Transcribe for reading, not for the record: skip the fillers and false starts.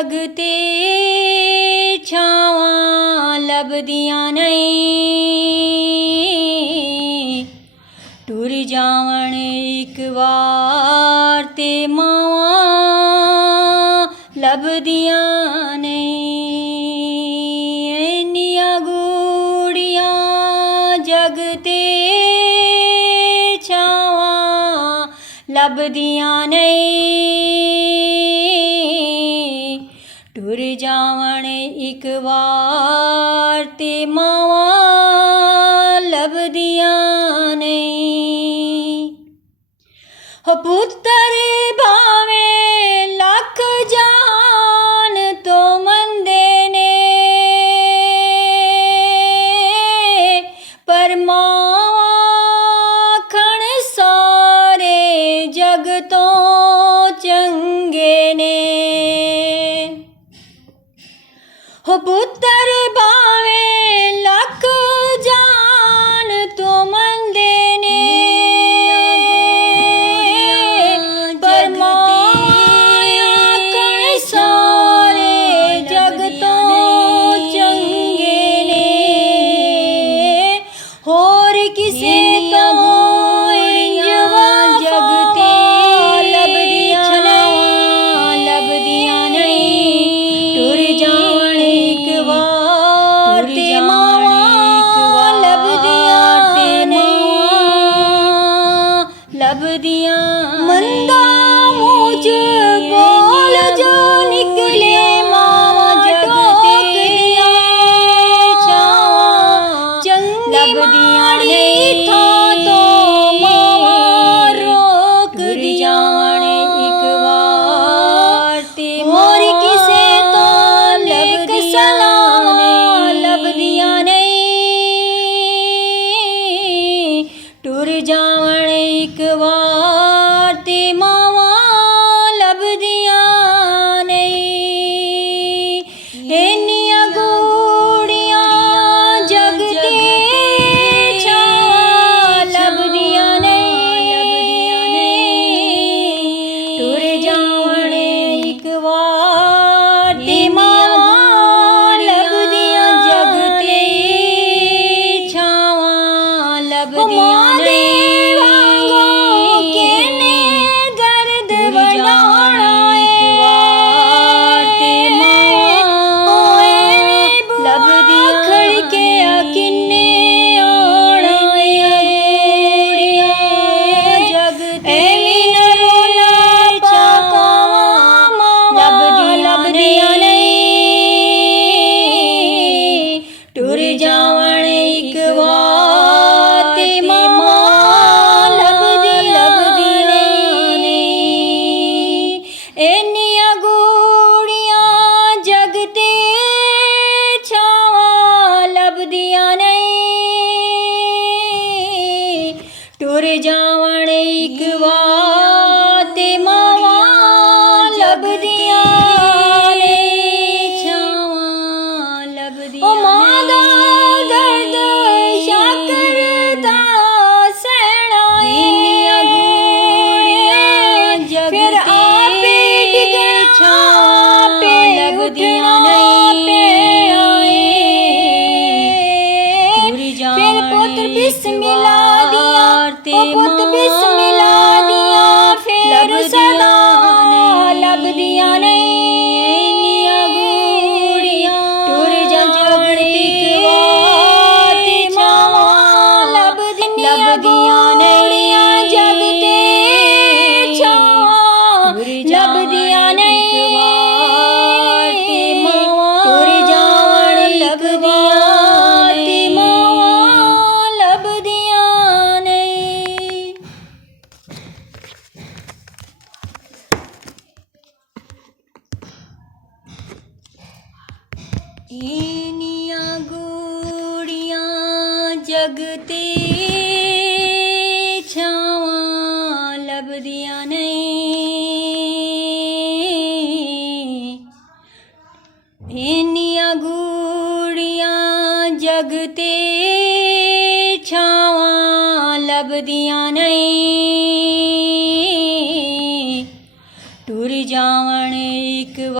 जग ते छावां लभदियां नहीं। टुर जावण एक वार ते मावां लभदियां नहीं। इन्नियां गूड़ियां जग ते छावां लभदियां नहीं। टुर जावण एक वार ते मावां लभदियां नहीं। हो पुत्तर भावें लख जान तो मंदे ने, पर मावां आखण सारे जग तो चंगे ने। हो पुत्तर भावें लख जान तो मंदे ने, पर मां आखण सारे जग तो चंगे ने। होर किसे तो जग ते लभदियां नहीं। टुर जावण एक वार ते मावां लभदियां मंदा मुझ बोल जो निकले मावां टोकदियां चंगी माड़ी था तो मावां रोकदियां। एक वार ते मोर किसे तो लेक सलावां लभदियां नहीं। टुर जावण एक वार ते मावां लभदियां नहीं। इन्नियां गूड़ियां जग ते छावां लभदियां नहीं। टुर जावण एक वार ते मावां लभदियां जग ते छावां लभदियां नहीं। टुर जावण एक वार ते मावां लभदियां नहीं। इन्नियां गूड़ियां जग ते छावां लभदियां नहीं। टुर जावण एक वार ते मावां लभदियां नहीं। छावां लभदियां फिर सदा लभदियां नहीं। टुर जावण एक वार ते मावां लभदियां नहीं। जग ते छावां लभदियां नहीं। टुर जावण एक वार ते मावां लभदियां नहीं। इन्नियां गूड़ियां जग ते छावां लभदियां नहीं। इन्नियां गूड़ियां जग ते छावां लभदियां नहीं। टुर जावण एक